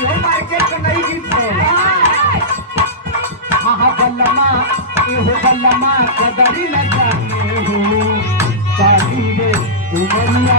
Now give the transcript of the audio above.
ये मार्केट का नई गीत है। हाँ बल्लमा एहो बल्लमा कदरी न जाने हो सारी रे उमरिया